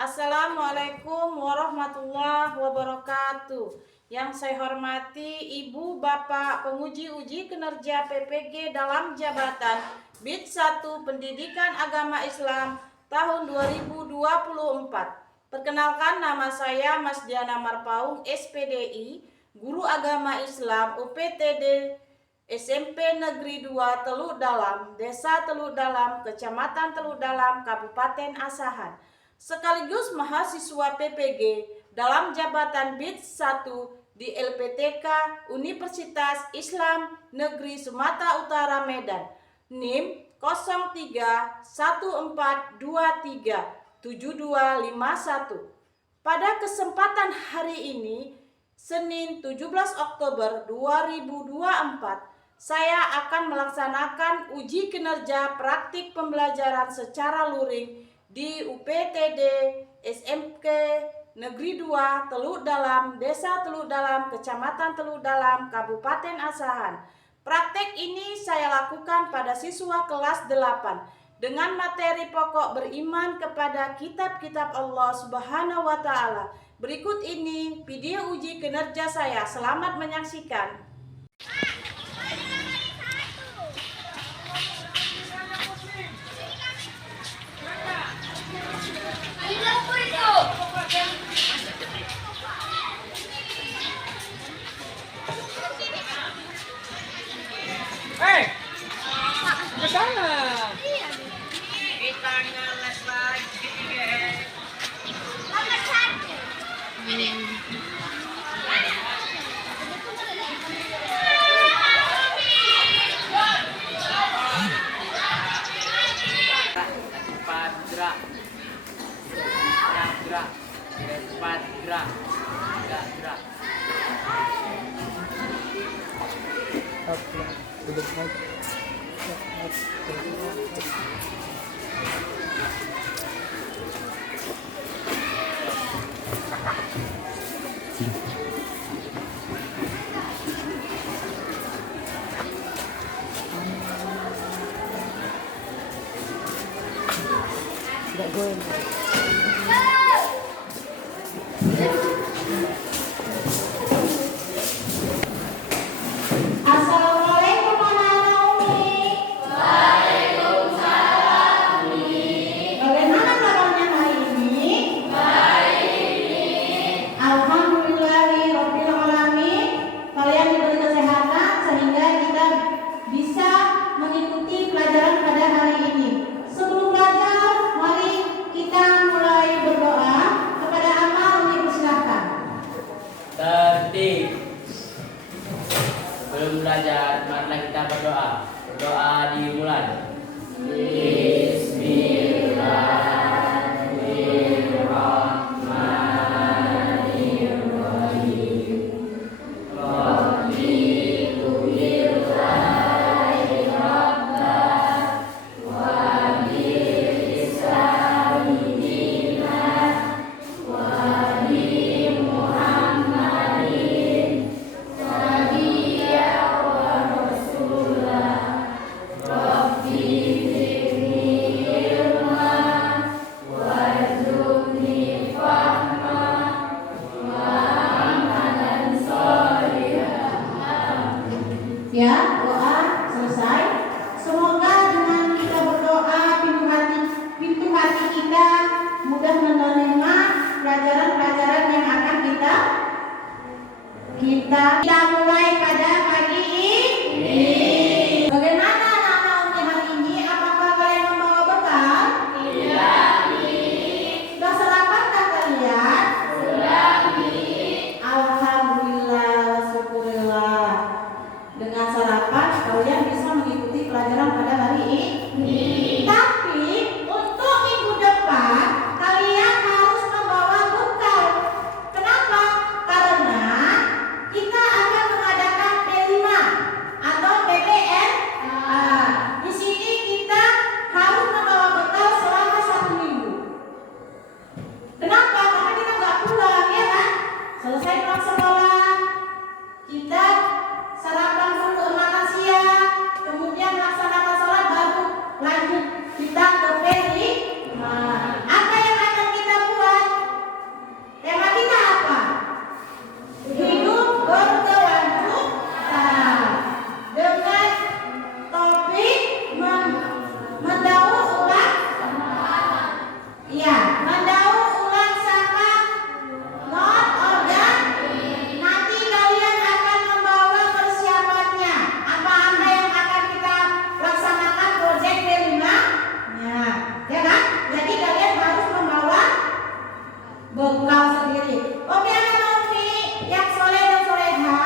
Assalamualaikum warahmatullahi wabarakatuh. Yang saya hormati Ibu Bapak penguji uji kinerja PPG dalam jabatan BIT 1 Pendidikan Agama Islam tahun 2024. Perkenalkan, nama saya Mas Diana Marpaung, SPDI, Guru Agama Islam UPTD SMP Negeri 2 Teluk Dalam, Desa Teluk Dalam, Kecamatan Teluk Dalam, Kabupaten Asahan, sekaligus mahasiswa PPG dalam jabatan BIT 1 di LPTK Universitas Islam Negeri Sumatera Utara Medan, NIM 0314237251. Pada kesempatan hari ini, Senin 17 Oktober 2024, saya akan melaksanakan uji kinerja praktik pembelajaran secara luring di UPTD SMP Negeri 2 Teluk Dalam, Desa Teluk Dalam, Kecamatan Teluk Dalam, Kabupaten Asahan. Praktek ini saya lakukan pada siswa kelas 8 dengan materi pokok beriman kepada kitab-kitab Allah Subhanahu wa Ta'ala. Berikut ini video uji kinerja saya. Selamat menyaksikan. Ke sana. Kita ngeles lagi. Cepat gerak. Gerak. Cepat gerak. Gerak. Assalamualaikum anak-anak Umi. Waalaikumsalam Umi. Bagaimana kabarnya hari ini? Baik. Alhamdulillahirabbil alamin. Kalian diberi kesehatan sehingga kita bisa mengikuti pelajaran pada hari ini. Sebelum belajar, mari kita mulai berdoa. Kepada Amal, Umi persilahkan. Tertib. Sebelum belajar, marilah kita berdoa. Berdoa dimulai. Ya, doa selesai. Semoga dengan kita berdoa pintu hati kita mudah menerima pelajaran-pelajaran yang akan kita mulai pada pagi ini. Bagaimana anak-anak Umi hari ini? Apakah kalian membawa bekal? Tidak. Sudah sarapankah kalian? Sudah. Alhamdulillah, syukurillah. Dengan sarapan kalian bisa mengikuti pelajaran pada hari ini. Tapi untuk minggu depan kalian harus membawa bekal. Kenapa? Karena kita Iya, mendaur ulang sama non organ. Nanti kalian akan membawa persiapannya. Apa-apa yang akan kita laksanakan proyek B5? Ya kan? Jadi kalian harus membawa bekal sendiri. Oke, anak Umi yang soleh dan soleha,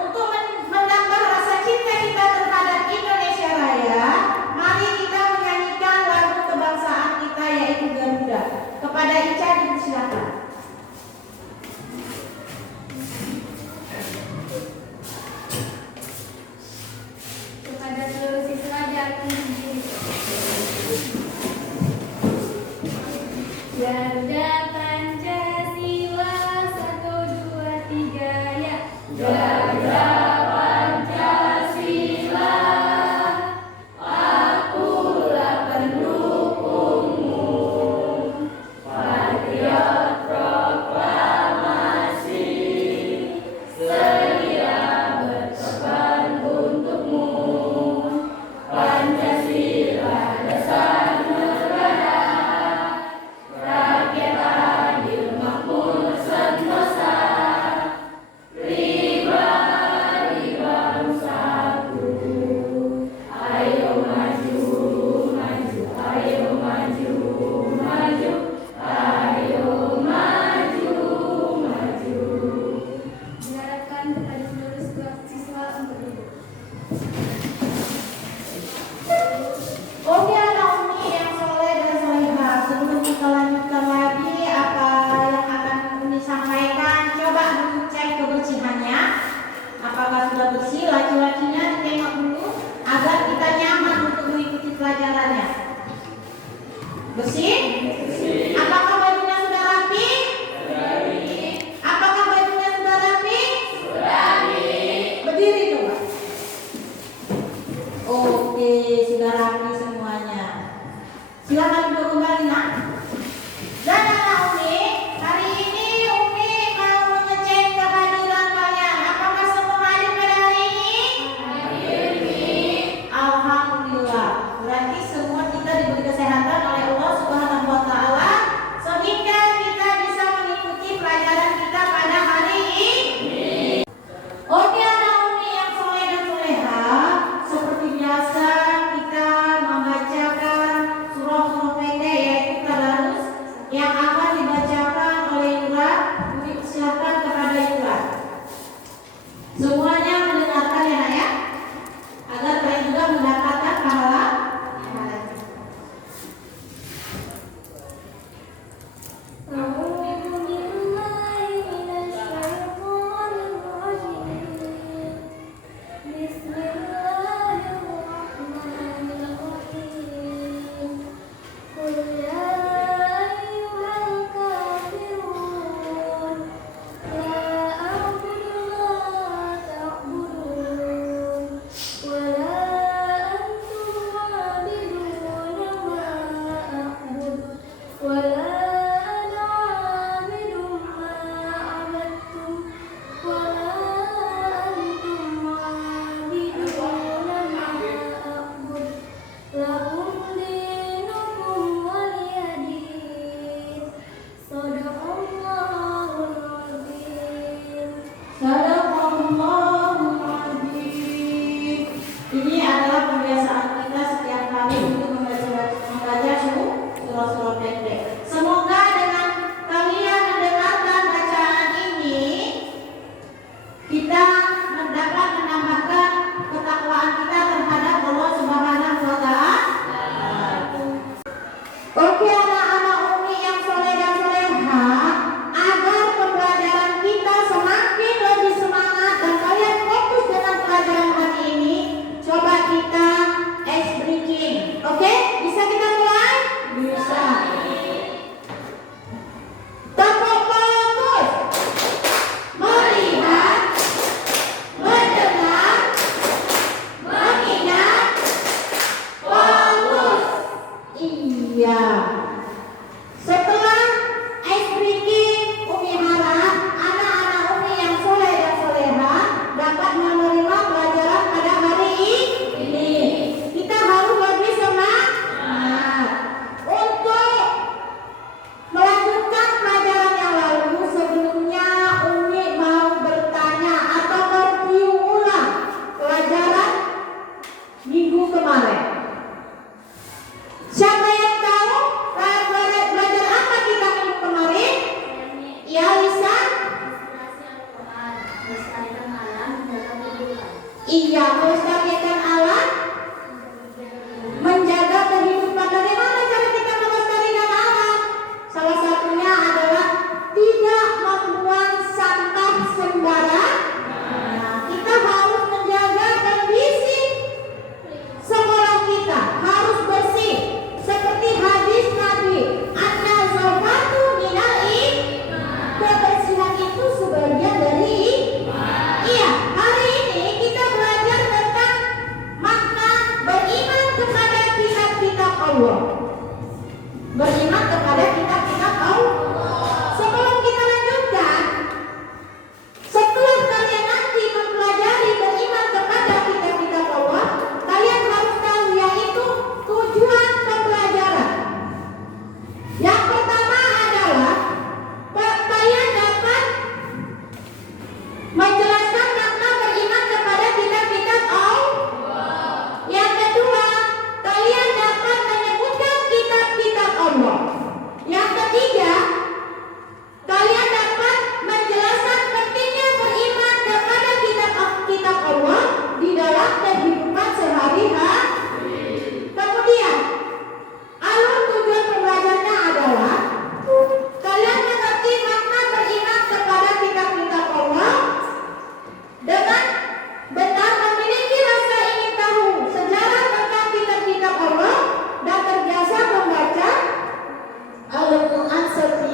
untuk menambah rasa cinta kita terhadap Indonesia Raya, mari kita menyanyikan lagu kebangsaan kita yaitu Garuda. Kepada Ica dipersilakan. Kepada seluruh siswa Jatim Garuda Pancasila 1, 2, 3 ya. Garuda Pancasila, akulah pendukungmu. Patriot proklamasi, sedia berkorban untukmu. Pancasila dasar negara, rakyat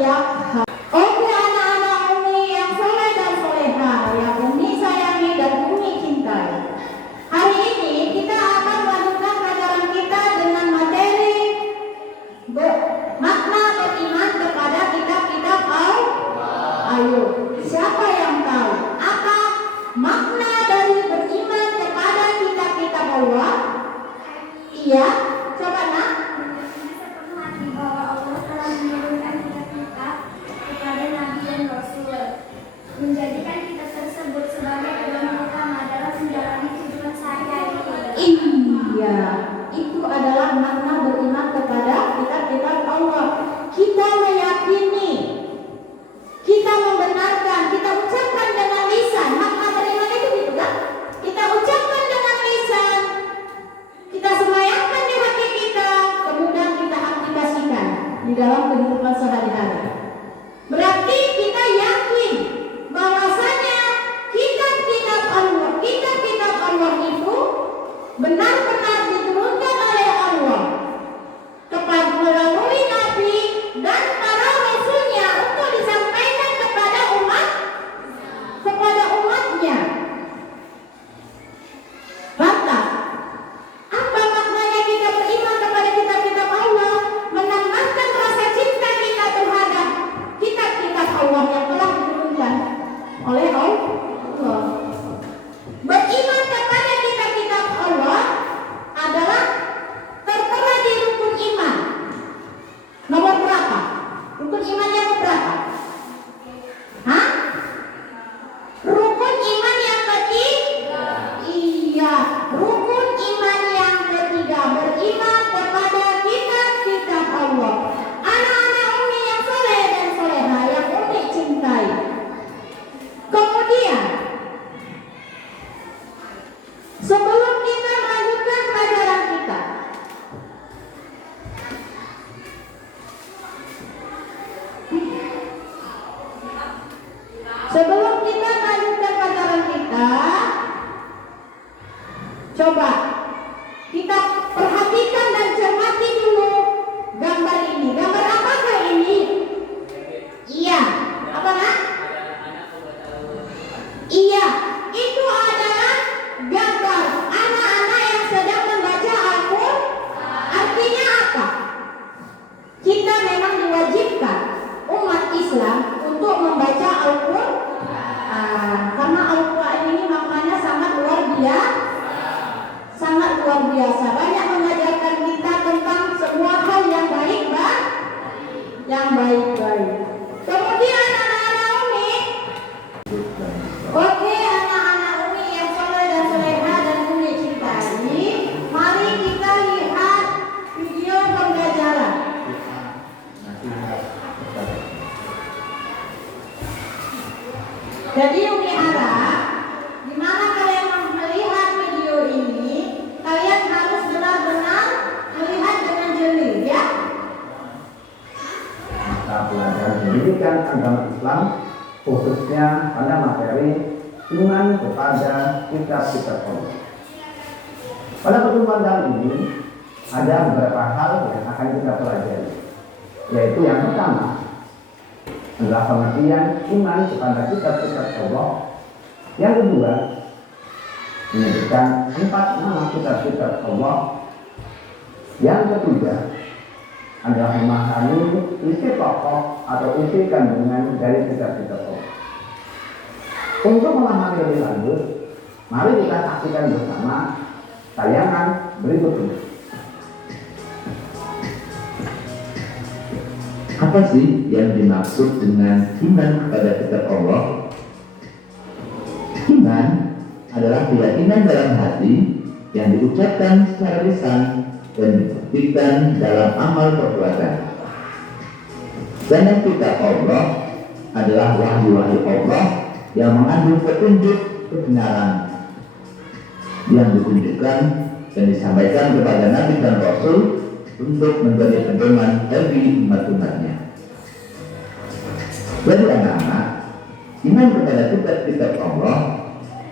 setiap hari. Oke anak-anak Umi yang soleh dan soleha, yang Umi sayangi dan Umi cintai. Hari ini kita akan melanjutkan pelajaran kita dengan materi makna beriman kepada kitab-kitab Allah. Ayo, siapa yang tahu apa makna dari beriman kepada kitab-kitab Allah? Iya, coba nak. Sepenuh hati bahwa Allah telah menurunkan kitab-kitab kepada Nabi dan Rasul, menjadikan kitab tersebut sebagai pedoman utama dalam menjalani kehidupan sehari-hari. Iya, itu adalah makna beriman kepada kitab-kitab Allah. Kita meyakini, kita membenarkan, kita ucapkan dengan lisan. Makna beriman itu gitu kan? Kita ucapkan dengan lisan, kita semayangkan di hati kita, kemudian kita aplikasikan di dalam kehidupan sehari-hari. Berarti kita yakin bahwasanya kitab-kitab Allah itu benar-benar diturunkan oleh Allah kepada melalui Nabi dan para Rasulnya untuk disampaikan kepada umatnya. Mantap. Apa maknanya kita beriman kepada kitab-kitab Allah? Menambahkan rasa cinta kita terhadap kitab-kitab Allah yang telah diturunkan oleh Allah. Beriman kepada kitab-kitab Allah adalah tertera di rukun iman. Nomor berapa? Rukun iman yang berapa? Hah? Rukun iman yang ketiga. Iya, rukun iman yang ketiga, beriman kepada kitab-kitab Allah. Anak-anak Umi yang soleh dan soleha yang Umi cintai. Kemudian, sebelum kita melanjutkan pelajaran kita, coba kita perhatikan dan cermati dulu gambar ini. Gambar apakah ini? Iya, apa nak? Iya, itu adalah gambar anak-anak yang sedang membaca Al-Quran. Artinya apa? Kita memang diwajibkan umat Islam untuk membaca Al-Quran. Karena Al-Quran ini maknanya sangat luar biasa. Banyak mengajarkan kita tentang semua hal yang baik, yang baik-baik. Kemudian anak-anak Umi, oke anak-anak Umi yang soleh dan soleha dan Umi cintai, mari kita lihat video pembelajaran. Jadi Umi harap di mana kalian melihat video ini, kalian harus benar-benar melihat dengan jeli, ya. Mata pelajaran pendidikan agama Islam khususnya pada materi iman kepada kitab-kitab Allah. Pada pertemuan kali ini ada beberapa hal yang akan kita pelajari, yaitu yang pertama adalah pengertian iman kepada kitab-kitab Allah. Yang kedua, menyebutkan 4 nama kitab-kitab Allah. Yang ketiga adalah memahami isi pokok atau isi kandungan dari kitab-kitab Allah. Untuk memahami lebih lanjut, mari kita saksikan bersama tayangan berikut ini. Apa sih yang dimaksud dengan iman kepada kitab Allah? Iman adalah keyakinan dalam hati yang diucapkan secara lisan dan dibuktikan dalam amal perbuatan. Dan kitab Allah adalah wahyu-wahyu Allah yang mengandung petunjuk kebenaran yang ditunjukkan dan disampaikan kepada Nabi dan Rasul untuk menjadi pedoman bagi umat-umatnya. Bagi anak-anak, iman kepada kitab-kitab Allah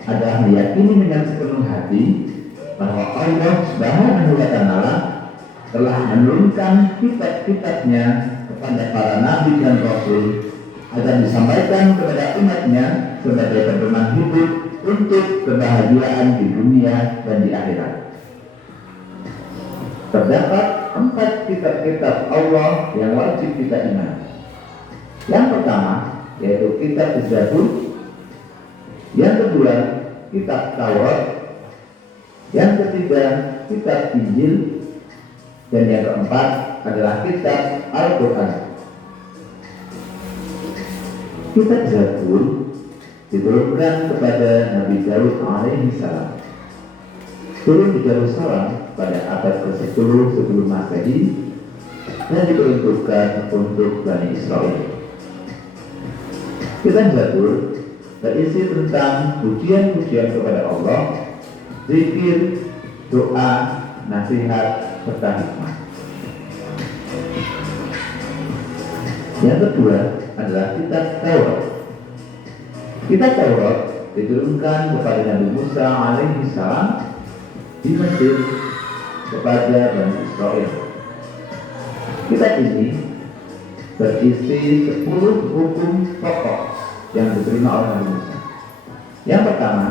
adalah meyakini dengan sepenuh hati bahwa Allah Subhanahu wa Ta'ala telah menurunkan kitab-kitabnya kepada para nabi nabi dan rasul akan disampaikan kepada umatnya sebagai pedoman hidup untuk kebahagiaan di dunia dan di akhirat. Terdapat 4 kitab-kitab Allah yang wajib kita ingat. Yang pertama yaitu kitab Zabur, yang kedua kitab Taurat, yang ketiga kitab Injil, dan yang keempat adalah kitab Al-Quran. Kitab Zabur diturunkan kepada Nabi Daud alaihi salam. Turun di Yerusalem pada abad ke-10 sebelum Masehi dan diperuntukkan untuk Bani Israel. Kitab Zabur berisi tentang pujian-pujian kepada Allah, zikir, doa, nasihat, serta hikmah. Yang kedua adalah kitab Taurat. Kitab Taurat diturunkan kepada Nabi Musa alaihi salam di Mesir kepada Bani Israel. Kitab ini berisi 10 hukum pokok yang diterima oleh Nabi Musa. Yang pertama,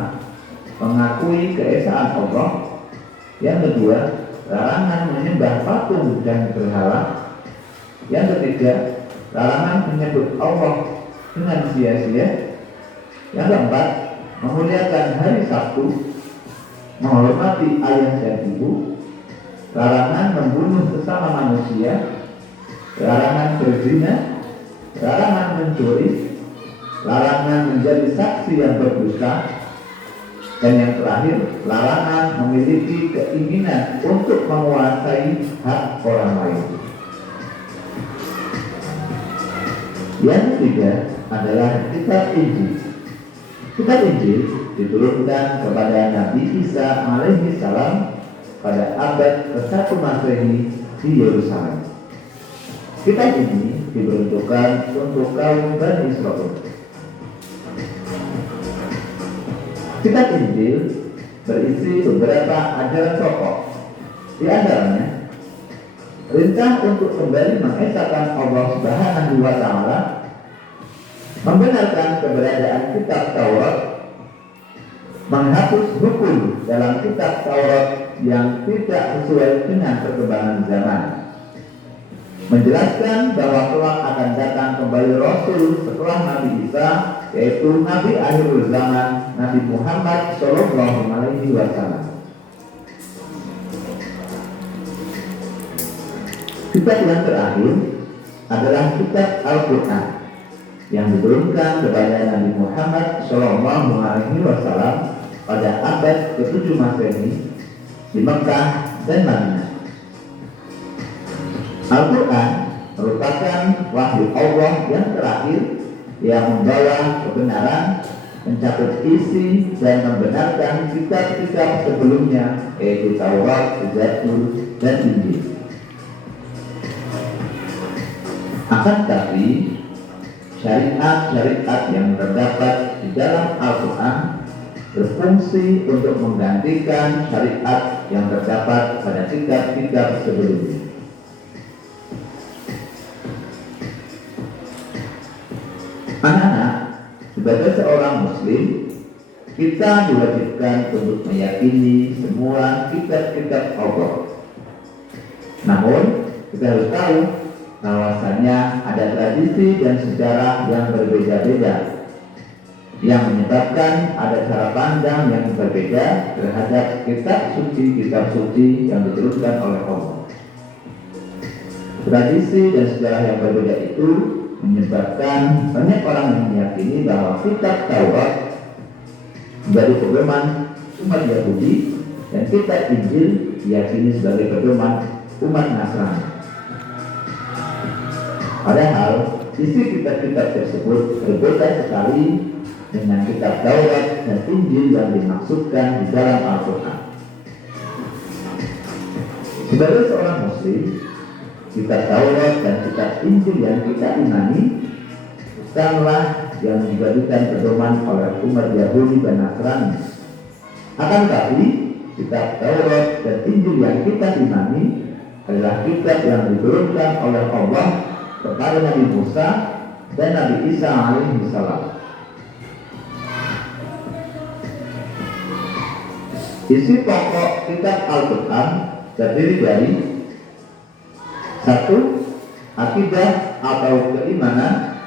mengakui keesaan Allah. Yang kedua, larangan menyembah patung dan berhala. Yang ketiga, larangan menyebut Allah dengan sia-sia. Yang keempat, memuliakan hari Sabtu, menghormati ayah dan ibu, larangan membunuh sesama manusia, larangan berzina, larangan mencuri, larangan menjadi saksi yang berdusta, dan yang terakhir, larangan memiliki keinginan untuk menguasai hak orang lain. Yang ketiga adalah kitab Injil. Kitab Injil diturunkan kepada Nabi Isa alaihi salam pada abad ke-1 Masehi di Yerusalem. Kitab ini diperuntukkan untuk kaum Bani Israel. Kitab Injil berisi beberapa ajaran pokok. Di antaranya, perintah untuk kembali mengesahkan Allah Subhanahu wa Ta'ala, membenarkan keberadaan kitab Taurat, menghapus hukum dalam kitab Taurat yang tidak sesuai dengan perkembangan zaman, menjelaskan bahwa kelak akan datang kembali Rasul setelah Nabi Isa, yaitu Nabi akhir zaman, Nabi Muhammad Shallallahu Alaihi Wasallam. Kitab yang terakhir adalah kitab Al-Quran yang diturunkan kepada Nabi Muhammad Shallallahu Alaihi Wasallam pada abad ke-7 Masehi di Mekah dan Madinah. Al-Quran merupakan wahyu Allah yang terakhir yang membawa kebenaran, mencakup isi dan membenarkan kitab-kitab sebelumnya, yaitu Taurat, Zabur, dan Injil. Akan tetapi, syariat-syariat yang terdapat di dalam Al-Quran berfungsi untuk menggantikan syariat yang terdapat pada kitab-kitab sebelumnya. Anak-anak, sebagai seorang muslim, kita diwajibkan untuk meyakini semua kitab-kitab Allah. Namun, kita harus tahu bahwasanya ada tradisi dan sejarah yang berbeda-beda yang menyebabkan ada cara pandang yang berbeda terhadap kitab suci yang diturunkan oleh Allah. Tradisi dan sejarah yang berbeda itu menyebabkan banyak orang yang meyakini bahwa kitab Taurat menjadi pedoman umat Yahudi dan kitab Injil diyakini sebagai pedoman umat Nasrani. Padahal isi kitab-kitab tersebut berbeda sekali dengan kitab Taurat dan Injil yang dimaksudkan di dalam Al-Quran. Sebagai seorang muslim, kitab Taurat dan kitab Injil yang kita imani bukanlah yang dijadikan pedoman oleh umat Yahudi dan Nasrani. Akan tetapi, kitab Taurat dan Injil yang kita imani adalah kitab yang diturunkan oleh Allah kepada Nabi Musa dan Nabi Isa alaihi salam. Isi pokok kitab Al-Quran terdiri dari 1. Akidah atau keimanan.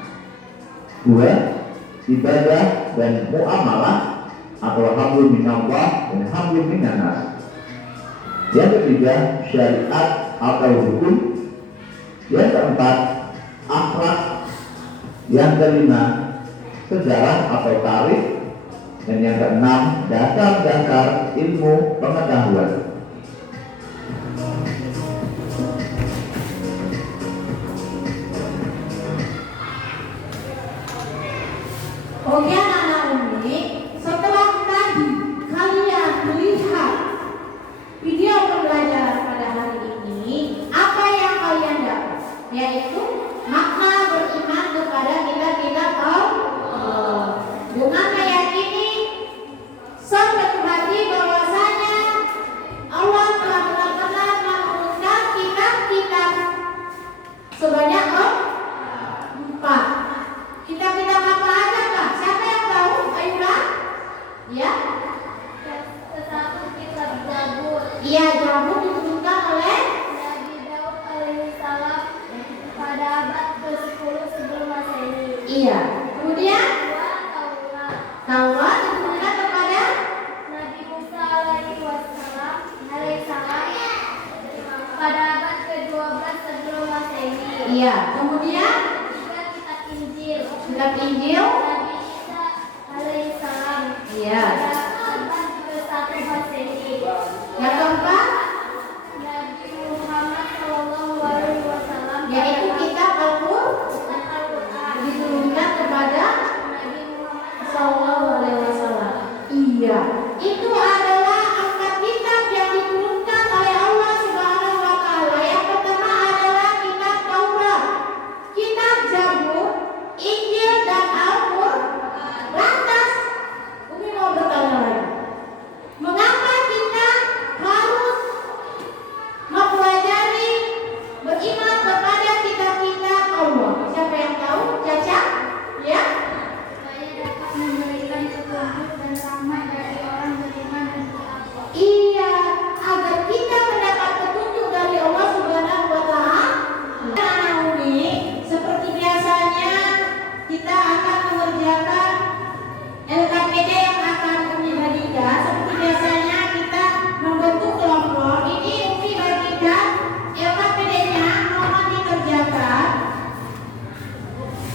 2. Ibadah dan muamalah atau hablum minallah dan hablum minannas. Yang ketiga, syariat atau hukum. Yang keempat, akhlak. Yang kelima, sejarah atau tarikh. Dan yang keenam, dasar-dasar ilmu pengetahuan. Oke anak-anak Umi, setelah tadi kalian melihat video pembelajaran pada hari ini, apa yang kalian dapat? Yaitu makna beriman kepada kitab-kitab Allah. Dengan meyakini sepenuh hati bahwasanya Allah telah benar-benar menurunkan kitab-kitab sebanyak 4. Kitab-kitab apa aja kak? Siapa yang tahu? Ayulah? Ya? Satu kitab Zabur. Iya, Zabur diturunkan oleh Nabi Daud alaihissalam pada abad ke-10 sebelum Masehi. Iya. Kemudian Dua, Taurat. Taurat diturunkan kepada Nabi Musa alaihissalam pada abad ke-12 sebelum Masehi. iya. Kemudian Juga kitab Injil. kitab Injil. Nabi Isa alaihissalam Iya. pada abad ke-1 Masehi. Yang keempat Nabi Muhammad SAW yaitu kitab Al-Quran diturunkan kepada Nabi Muhammad Sallallahu Alaihi Wasallam. Iya. Itu adalah 4 kitab yang diturunkan oleh Allah Subhanahu Wa Taala. Yang pertama adalah kitab Taurat, kitab Zabur, Injil dan Al-Quran. Lantas, Umi mau bertanya lagi. Mengapa kita harus mempelajari beriman kepada kitab-kitab Allah? Siapa yang tahu? Caca? Ya? supaya dapat memberikan petunjuk dan rahmat dari orang beriman dan bertakwa. Iya, agar kita mendapat petunjuk dari Allah Subhanahu wa Ta'ala. Anak Umi, seperti biasanya kita akan mengerjakan LKPD yang akan Umi bagikan. Seperti biasanya kita membentuk kelompok. Ini Umi bagikan LKPD-nya, mohon dikerjakan.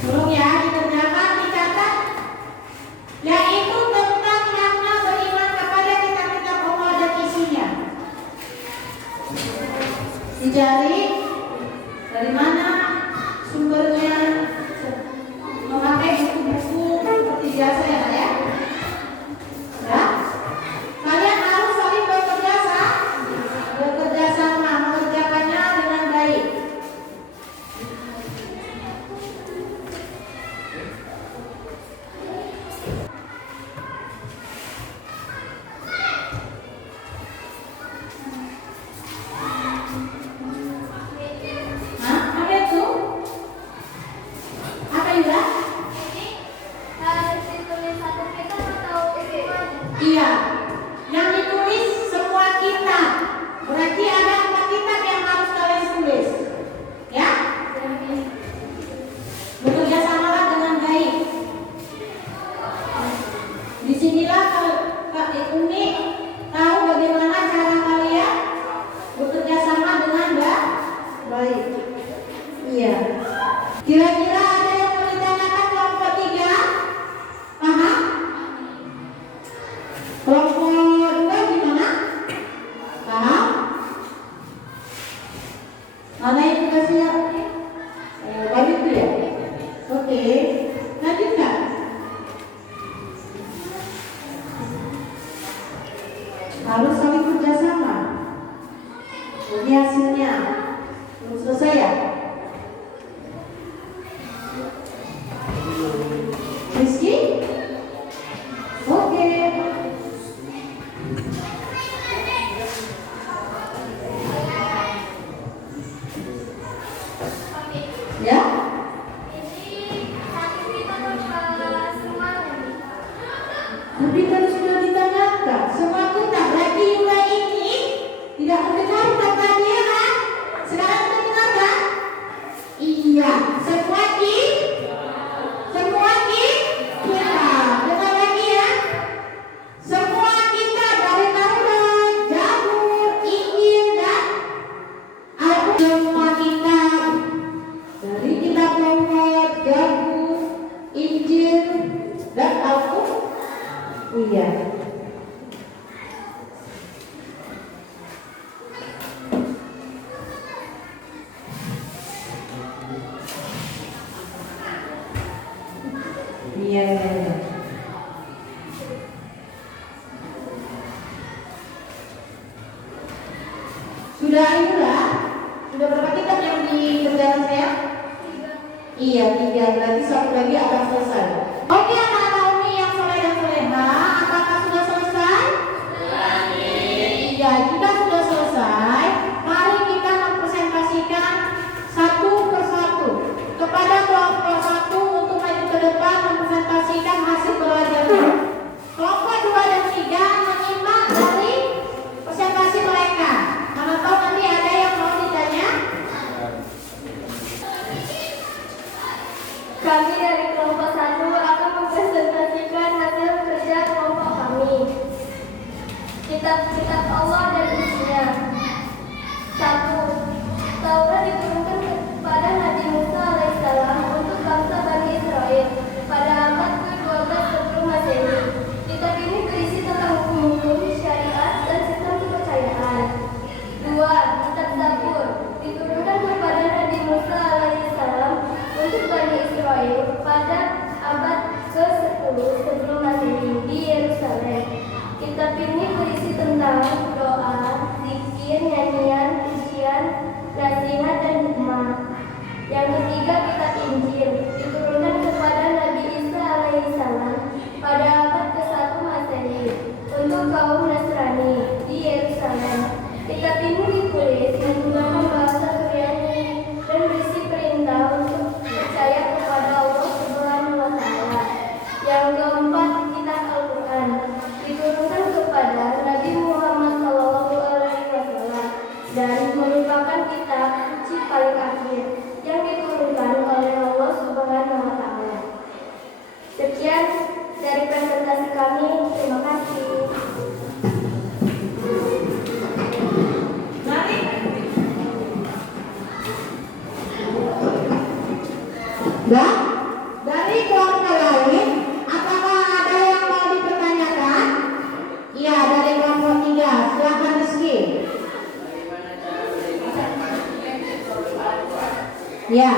Tolong ya, dikerjakan, dicatat. Yaitu tentang makna beriman kepada kitab-kitab Allah dan isinya. Dicari dari mana sumbernya, memakai buku-buku seperti biasa ya Kak ya. Ya, kalian harus saling bekerja sama, mengerjakannya dengan baik. Hah? Apa itu? Apa juga? Ini harus ditulis satu kitab atau semuanya? Iya, yang ditulis semua kitab. Berarti ada 4 kitab yang harus kalian tulis. Ya? Bekerja samalah dengan baik. Disinilah Kak Umi tahu bagaimana cara kalian bekerja sama dengan baik. Iya. Kira-kira ada yang mau ditanyakan kelompok 3? Paham? Kelompok 2 gimana? Paham? Mana yang dikasih? Banyak tuh ya? Oke. Lanjut nggak? Harus saling kerjasama. Ini hasilnya. Belum selesai ya? Rizky? Oke. Ya? Tapi kan sudah ditanyakan, semakin tak berarti juga ini tidak mendengar katanya kan? Sekarang mendengar kan? Iya, semua kita. Dengar lagi ya. Semua kita dari Taurat, Zabur, Injil dan Al-Quran. Semua kita dari kitab Taurat, Zabur, Injil dan Al-Quran. Iya. Iya. Sudah inilah. Sudah berapa kitab yang dikerjakan saya? 3. Iya, 3. Berarti satu lagi akan selesai. Oke, anak-anak Umi yang soleh dan soleha, apakah sudah selesai? Iya, jika sudah selesai, mari kita mempresentasikan satu persatu kepada kelompok 1 untuk maju ke depan mempresentasikan hasil belajarnya. Kelompok 2 dan 3 menyimak dari presentasi mereka. Mana tahu nanti ada yang mau ditanya? Kami dari kelompok 1 akan mempresentasikan hasil kerja kelompok kami. Kitab-kitab Allah dan isinya. 1. Taurat diturunkan kepada Nabi Musa alaihissalam untuk bangsa Bani Israel pada abad ke-12 sebelum Masehi. Kitab ini berisi tentang hukum-hukum, syariat, dan sistem kepercayaan. 2. Kitab Zabur diturunkan kepada Nabi Musa alaihissalam untuk Bani Israel pada abad ke-10 sebelum Masehi di Yerusalem. Kitab ini berisi tentang doa, zikir, nyanyian, pujian, nasihat, dan hikmah. Yang ketiga, kitab Injil diturunkan kepada Nabi Isa alaihissalam pada abad ke-1 Masehi untuk kaum Nasrani di Yerusalem. Kitab ini ditulis menggunakan bahasa Suryani dan berisi perintah untuk percaya kepada Allah Subhanahu wa Ta'ala. Yang keempat, kitab Al-Quran diturunkan kepada Nabi Muhammad SAW dan merupakan kitab suci paling akhir yang diturunkan oleh Allah Subhanahu wa Ta'ala. Sekian dari presentasi kami. Terima kasih. Dan dari kelompok lain, apakah ada yang mau dipertanyakan? Iya, dari kelompok 3. Silakan Rizky. Ya.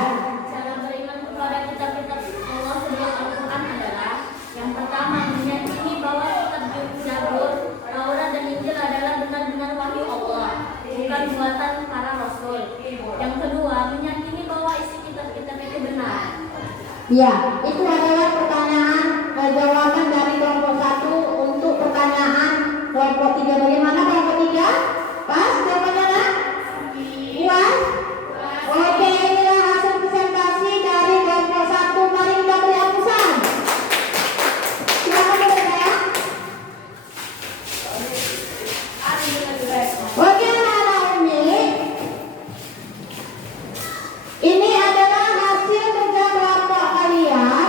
Cara beriman kepada kitab-kitab Allah sebelum Al-Quran adalah yang pertama, meyakini bahwa kitab Zabur, Taurat, dan Injil adalah benar-benar wahyu Allah, bukan buatan para rasul. Yang kedua, meyakini bahwa isi kitab-kitab itu benar. Ya, itu adalah pertanyaan jawaban dari kelompok 1 untuk pertanyaan kelompok 3. Bagaimana kelompok 3? Pas jawabannya nak? Puas? Oke, inilah hasil presentasi dari kelompok 1. Mari kita beri aplaus. Silakan mereka ya. Oke, anak-anak Umi. Ini adalah hasil kerja kelompok kalian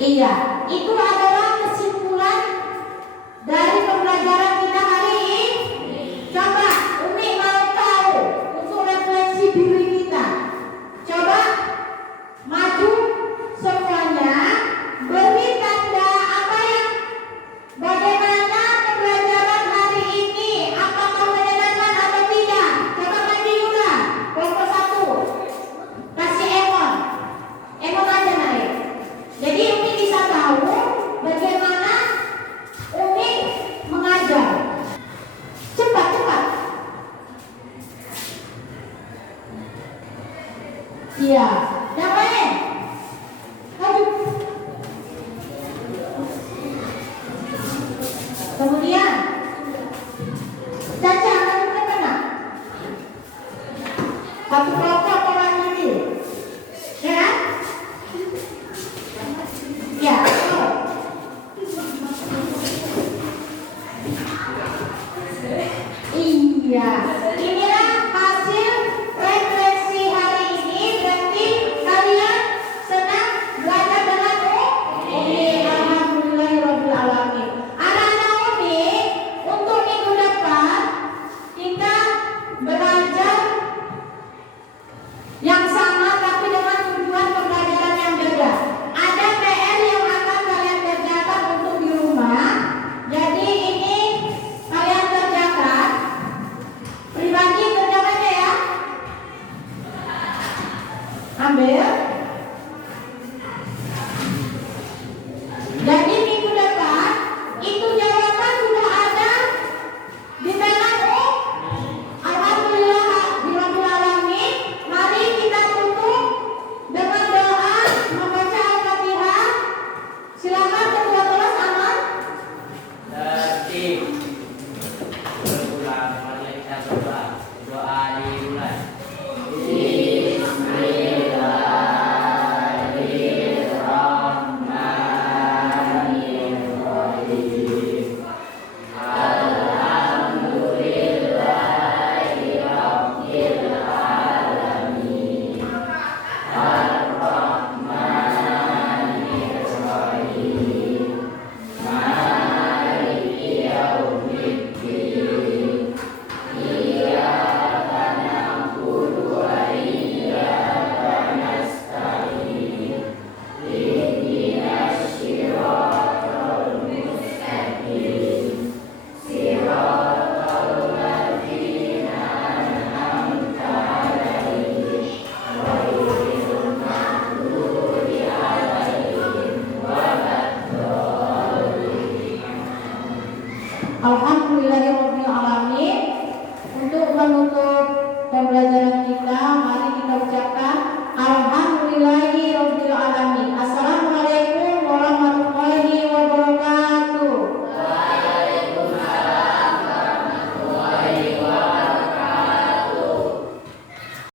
Iya, itu adalah kesimpulan dari pembelajaran kita hari ini. Coba Umi mau tahu untuk refleksi diri kita. Coba maju semuanya, beri tanda apa yang bagaimana pembelajaran hari ini, apakah menyenangkan atau tidak. Coba maju juga, kelompok 1 kasih Emon aja naik. Jadi Umi bisa tahu bagaimana Umi mengajar. Cepat. Iya, yang lain. Maju. Kemudian